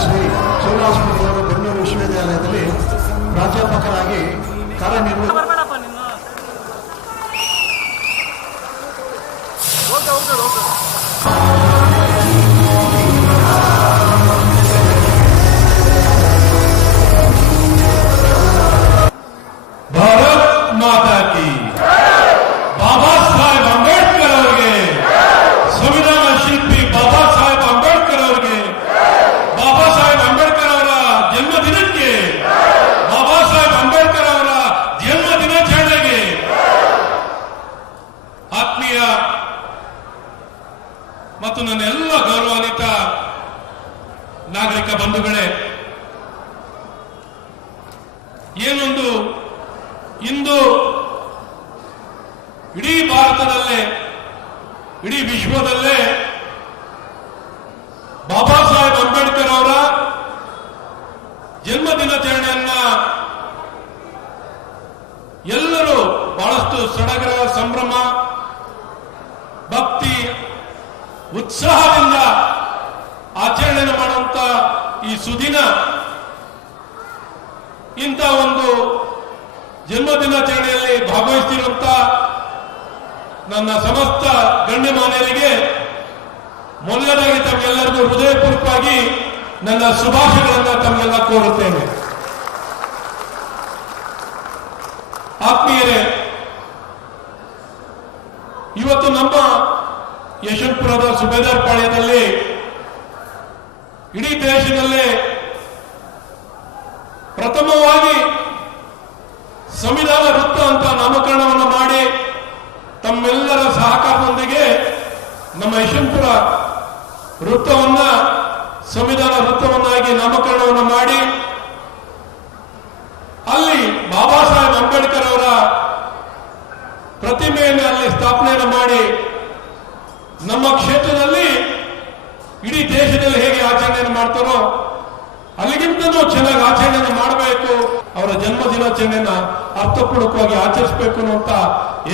ಶ್ರೀ ಶ್ರೀನಿವಾಸಪುರವರು ಬೆಂಗಳೂರು ವಿಶ್ವವಿದ್ಯಾಲಯದಲ್ಲಿ ಪ್ರಾಧ್ಯಾಪಕರಾಗಿ ಕಾರ್ಯನಿರ್ವಹಿಸಿ ಆತ್ಮೀಯ ಮತ್ತು ನನ್ನ ಎಲ್ಲ ಗೌರವಾನ್ವಿತ ನಾಗರಿಕ ಬಂಧುಗಳೇ, ಏನೊಂದು ಇಂದು ಇಡೀ ಭಾರತದಲ್ಲೇ, ಇಡೀ ವಿಶ್ವದಲ್ಲೇ ಬಾಬಾ ಸಾಹೇಬ್ ಅಂಬೇಡ್ಕರ್ ಅವರ ಜನ್ಮ ದಿನಾಚರಣೆಯನ್ನ ಎಲ್ಲರೂ ಬಹಳಷ್ಟು ಸಡಗರ ಸಂಭ್ರಮ ಉತ್ಸಾಹದಿಂದ ಆಚರಣೆ ಮಾಡುವಂತ ಈ ಸುದಿನ. ಇಂಥ ಒಂದು ಜನ್ಮ ದಿನಾಚರಣೆಯಲ್ಲಿ ಭಾಗವಹಿಸ್ತಿರುವಂತ ನನ್ನ ಸಮಸ್ತ ಗಣ್ಯಮಾನ್ಯರಿಗೆ ಮೊದಲನೇದಾಗಿ ತಮಗೆಲ್ಲರಿಗೂ ಹೃದಯಪೂರ್ವಕವಾಗಿ ನನ್ನ ಶುಭಾಶಯಗಳನ್ನು ತಮಗೆಲ್ಲ ಕೋರುತ್ತೇನೆ. ಆತ್ಮೀಯರೇ, ಇವತ್ತು ನಮ್ಮ ಯಶವಂತಪುರದ ಸುಬೇದಾರ್ ಪಾಳ್ಯದಲ್ಲಿ ಇಡೀ ದೇಶದಲ್ಲೇ ಪ್ರಥಮವಾಗಿ ಸಂವಿಧಾನ ವೃತ್ತ ಅಂತ ನಾಮಕರಣವನ್ನು ಮಾಡಿ ತಮ್ಮೆಲ್ಲರ ಸಹಕಾರದೊಂದಿಗೆ ನಮ್ಮ ಯಶವಂತಪುರ ವೃತ್ತವನ್ನ, ಸಂವಿಧಾನ ವೃತ್ತವನ್ನಾಗಿ ನಾಮಕರಣವನ್ನು ಮಾಡಿ ಅಲ್ಲಿ ಬಾಬಾ ಸಾಹೇಬ್ ಅಂಬೇಡ್ಕರ್ ಅವರ ಪ್ರತಿಮೆಯನ್ನು ಅಲ್ಲಿ ಸ್ಥಾಪನೆಯನ್ನು ಮಾಡಿ ನಮ್ಮ ಕ್ಷೇತ್ರದಲ್ಲಿ ಇಡೀ ದೇಶದಲ್ಲಿ ಹೇಗೆ ಆಚರಣೆಯನ್ನು ಮಾಡ್ತಾರೋ, ಅಲ್ಲಿಗಿಂತಲೂ ಚೆನ್ನಾಗಿ ಆಚರಣೆಯನ್ನು ಮಾಡಬೇಕು, ಅವರ ಜನ್ಮ ದಿನಾಚರಣೆಯನ್ನ ಅರ್ಥಪೂರ್ಣಕವಾಗಿ ಆಚರಿಸಬೇಕು ಅನ್ನುವಂತ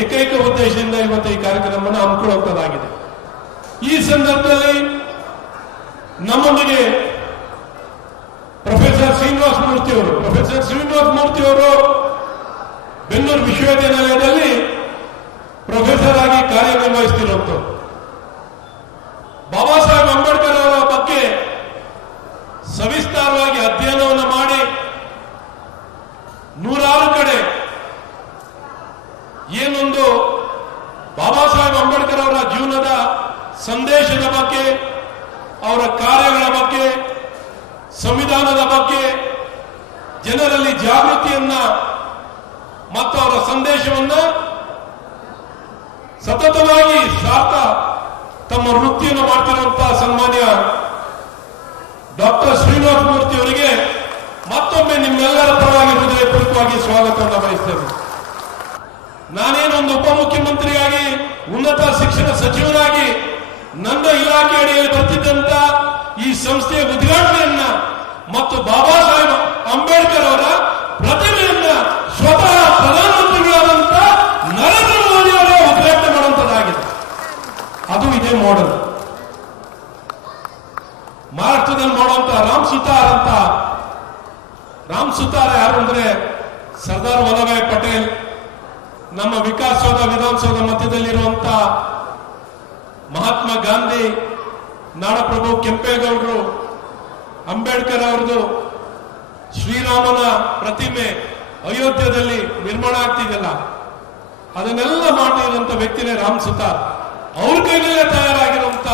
ಏಕೈಕ ಉದ್ದೇಶದಿಂದ ಇವತ್ತು ಈ ಕಾರ್ಯಕ್ರಮವನ್ನು ಹಮ್ಮಿಕೊಳ್ಳುವಂತದ್ದಾಗಿದೆ ಈ ಸಂದರ್ಭದಲ್ಲಿ ನಮ್ಮೊಂದಿಗೆ ಪ್ರೊಫೆಸರ್ ಶ್ರೀನಿವಾಸ ಮೂರ್ತಿ ಅವರು, ಪ್ರೊಫೆಸರ್ ಶ್ರೀನಿವಾಸ ಮೂರ್ತಿ ಅವರು ಬೆಂಗಳೂರು ವಿಶ್ವವಿದ್ಯಾನಿಲಯದಲ್ಲಿ ಪ್ರೊಫೆಸರ್ ಆಗಿ ಕಾರ್ಯನಿರ್ವಹಿಸ್ತಿರುವಂತವ್ರು ಬಾಬಾ ಸಾಹೇಬ್ ಅಂಬೇಡ್ಕರ್ ಅವರ ಬಗ್ಗೆ ಸವಿಸ್ತಾರವಾಗಿ ಅಧ್ಯಯನವನ್ನು ಮಾಡಿ ನೂರಾರು ಕಡೆ ಏನೊಂದು ಬಾಬಾ ಸಾಹೇಬ್ ಅಂಬೇಡ್ಕರ್ ಅವರ ಜೀವನದ ಸಂದೇಶದ ಬಗ್ಗೆ ಅವರ ಕಾರ್ಯಗಳ ಬಗ್ಗೆ ಸಂವಿಧಾನದ ಬಗ್ಗೆ ಜನರಲ್ಲಿ ಜಾಗೃತಿಯನ್ನ ಮತ್ತು ಅವರ ಸಂದೇಶವನ್ನ ಸತತವಾಗಿ ಸಾರ್ಥ ತಮ್ಮ ವೃತ್ತಿಯನ್ನು ಮಾಡ್ತಿರುವಂತಹ ಸನ್ಮಾನ್ಯ ಡಾಕ್ಟರ್ ಶ್ರೀನಿವಾಸ ಮೂರ್ತಿ ಅವರಿಗೆ ಮತ್ತೊಮ್ಮೆ ನಿಮ್ಮೆಲ್ಲರ ಪರವಾಗಿ ಹೃದಯಪೂರ್ವಕವಾಗಿ ಸ್ವಾಗತವನ್ನು ಬಯಸ್ತೇನೆ. ನಾನೇನೊಂದು ಉಪಮುಖ್ಯಮಂತ್ರಿಯಾಗಿ ಉನ್ನತ ಶಿಕ್ಷಣ ನನ್ನ ಇಲಾಖೆ ಅಡಿಯಲ್ಲಿ ಬರ್ತಿದ್ದಂತ ಈ ಸಂಸ್ಥೆಯ ಉದ್ಘಾಟನೆಯನ್ನ ಮತ್ತು ಬಾಬಾ ಸಾಹೇಬ್ ಅಂಬೇಡ್ಕರ್ ಅವರ ಪ್ರತಿಮೆಯನ್ನ ಸ್ವತಃ ಪ್ರಧಾನಮಂತ್ರಿಗಳಾದಂತ ನರೇಂದ್ರ ಮೋದಿ ಅವರೇ ಉದ್ಘಾಟನೆ ಮಾಡುವಂತದ್ದಾಗಿದೆ. ಅದು ಇದೇ ಮಾಡಲ್ ಮಹಾರಾಷ್ಟ್ರದಲ್ಲಿ ಮಾಡುವಂತ ರಾಮ್ ಸುತಾರ್ ಅಂತ. ರಾಮ್ ಸುತಾರ್ ಯಾರು ಅಂದ್ರೆ ಸರ್ದಾರ್ ವಲ್ಲಭಾಯ್ ಪಟೇಲ್. ನಮ್ಮ ವಿಕಾಸಸೌಧ ವಿಧಾನಸೌಧ ಮಧ್ಯದಲ್ಲಿರುವಂತ ಮಹಾತ್ಮ ಗಾಂಧಿ, ನಾಡಪ್ರಭು ಕೆಂಪೇಗೌಡರು, ಅಂಬೇಡ್ಕರ್ ಅವ್ರದ್ದು ಶ್ರೀರಾಮನ ಪ್ರತಿಮೆ ಅಯೋಧ್ಯದಲ್ಲಿ ನಿರ್ಮಾಣ ಆಗ್ತಿದೆಯಲ್ಲ, ಅದನ್ನೆಲ್ಲ ಮಾಡಿರುವಂತ ವ್ಯಕ್ತಿನೇ ರಾಮ್ ಸುತಾರ್. ಅವ್ರ ಕೈನಲ್ಲೇ ತಯಾರಾಗಿರುವಂತ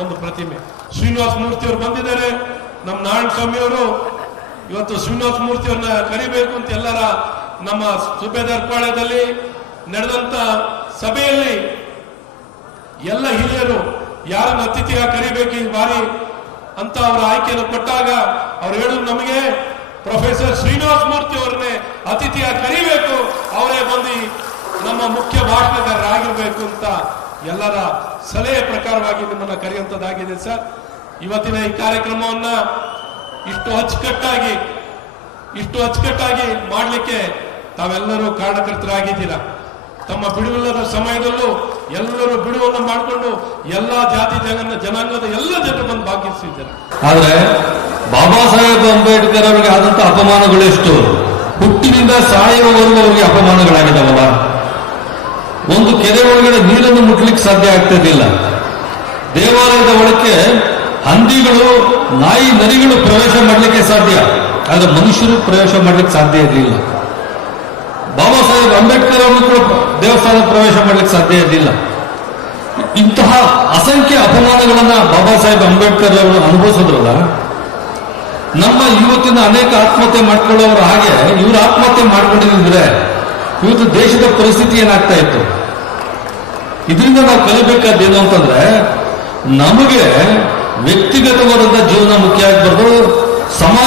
ಒಂದು ಪ್ರತಿಮೆ. ಶ್ರೀನಿವಾಸ ಮೂರ್ತಿ ಅವರು ಬಂದಿದ್ದಾರೆ, ನಮ್ಮ ನಾರಾಯಣ ಅವರು. ಇವತ್ತು ಶ್ರೀನಿವಾಸ ಮೂರ್ತಿ ಅವ್ರನ್ನ ಕರಿಬೇಕು ಅಂತ ಎಲ್ಲರ ನಮ್ಮ ಸುಬೇದಾರ್ ಪಾಳ್ಯದಲ್ಲಿ ನಡೆದಂತ ಸಭೆಯಲ್ಲಿ ಎಲ್ಲ ಹಿರಿಯರು ಯಾರನ್ನ ಅತಿಥಿಯಾಗಿ ಕರಿಬೇಕು ಈ ಬಾರಿ ಅಂತ ಅವರ ಆಯ್ಕೆಯನ್ನು ಕೊಟ್ಟಾಗ ಅವ್ರು ಹೇಳಿದ್ರು ನಮಗೆ ಪ್ರೊಫೆಸರ್ ಶ್ರೀನಿವಾಸ ಮೂರ್ತಿ ಅವರನ್ನೇ ಅತಿಥಿಯಾಗಿ ಕರಿಬೇಕು. ಅವರೇ ಬಂದು ನಮ್ಮ ಮುಖ್ಯ ಭಾಷಣಗಾರರಾಗಿರ್ಬೇಕು ಅಂತ ಎಲ್ಲರ ಸಲಹೆ ಪ್ರಕಾರವಾಗಿ ನಿಮ್ಮನ್ನ ಕರೆಯುವಂತದ್ದಾಗಿದೆ ಸರ್. ಇವತ್ತಿನ ಈ ಕಾರ್ಯಕ್ರಮವನ್ನ ಇಷ್ಟು ಅಚ್ಚುಕಟ್ಟಾಗಿ ಇಷ್ಟು ಅಚ್ಚುಕಟ್ಟಾಗಿ ಮಾಡಲಿಕ್ಕೆ ತಾವೆಲ್ಲರೂ ಕಾರಣಕರ್ತರಾಗಿದ್ದೀರಾ. ತಮ್ಮ ಬಿಡುವಿಲ್ಲದ ಸಮಯದಲ್ಲೂ ಎಲ್ಲರೂ ಬಿಡುವನ್ನು ಮಾಡಿಕೊಂಡು ಎಲ್ಲಾ ಜಾತಿ ಜನ ಜನಾಂಗದ ಎಲ್ಲ ಜನರು ಬಂದು ಭಾಗಿಸಿದ್ದಾರೆ ಆದ್ರೆ ಬಾಬಾ ಸಾಹೇಬ್ ಅಂಬೇಡ್ಕರ್ ಅವರಿಗೆ ಆದಂತ ಅಪಮಾನಗಳು ಎಷ್ಟು? ಹುಟ್ಟಿನಿಂದ ಸಾಯುವವರೆಗೂ ಅವರಿಗೆ ಅಪಮಾನಗಳಾಗಿದ್ದಾವಲ್ಲ. ಒಂದು ಕೆರೆ ಒಳಗಡೆ ನೀರನ್ನು ಮುಟ್ಲಿಕ್ಕೆ ಸಾಧ್ಯ ಆಗ್ತಿರ್ಲಿಲ್ಲ. ದೇವಾಲಯದ ಒಳಕ್ಕೆ ಹಂದಿಗಳು, ನಾಯಿ ನರಿಗಳು ಪ್ರವೇಶ ಮಾಡಲಿಕ್ಕೆ ಸಾಧ್ಯ. ಆದ್ರೆ ಮನುಷ್ಯರು ಪ್ರವೇಶ ಮಾಡ್ಲಿಕ್ಕೆ ಸಾಧ್ಯ ಇರಲಿಲ್ಲ. ಬಾಬಾ ಸಾಹೇಬ್ ಅಂಬೇಡ್ಕರ್ ಅವರು ಕೂಡ ದೇವಸ್ಥಾನ ಪ್ರವೇಶ ಮಾಡ್ಲಿಕ್ಕೆ ಸಾಧ್ಯ ಇರಲಿಲ್ಲ. ಇಂತಹ ಅಸಂಖ್ಯ ಅಪಮಾನಗಳನ್ನ ಬಾಬಾ ಸಾಹೇಬ್ ಅಂಬೇಡ್ಕರ್ ಅವರು ಅನುಭವಿಸಿದ್ರಲ್ಲ, ನಮ್ಮ ಇವತ್ತಿನ ಅನೇಕ ಆತ್ಮಹತ್ಯೆ ಮಾಡ್ಕೊಳ್ಳೋರ ಹಾಗೆ ಇವರು ಆತ್ಮಹತ್ಯೆ ಮಾಡ್ಕೊಂಡಿದ್ರೆ ಇವತ್ತು ದೇಶದ ಪರಿಸ್ಥಿತಿ ಏನಾಗ್ತಾ ಇತ್ತು? ಇದರಿಂದ ನಾವು ಕಲಿಬೇಕಾದ್ದೇನು ಅಂತಂದ್ರೆ, ನಮಗೆ ವ್ಯಕ್ತಿಗತವಾದಂತ ಜೀವನ ಮುಖ್ಯ ಆಗ್ಬಾರ್ದು, ಸಮಾಜ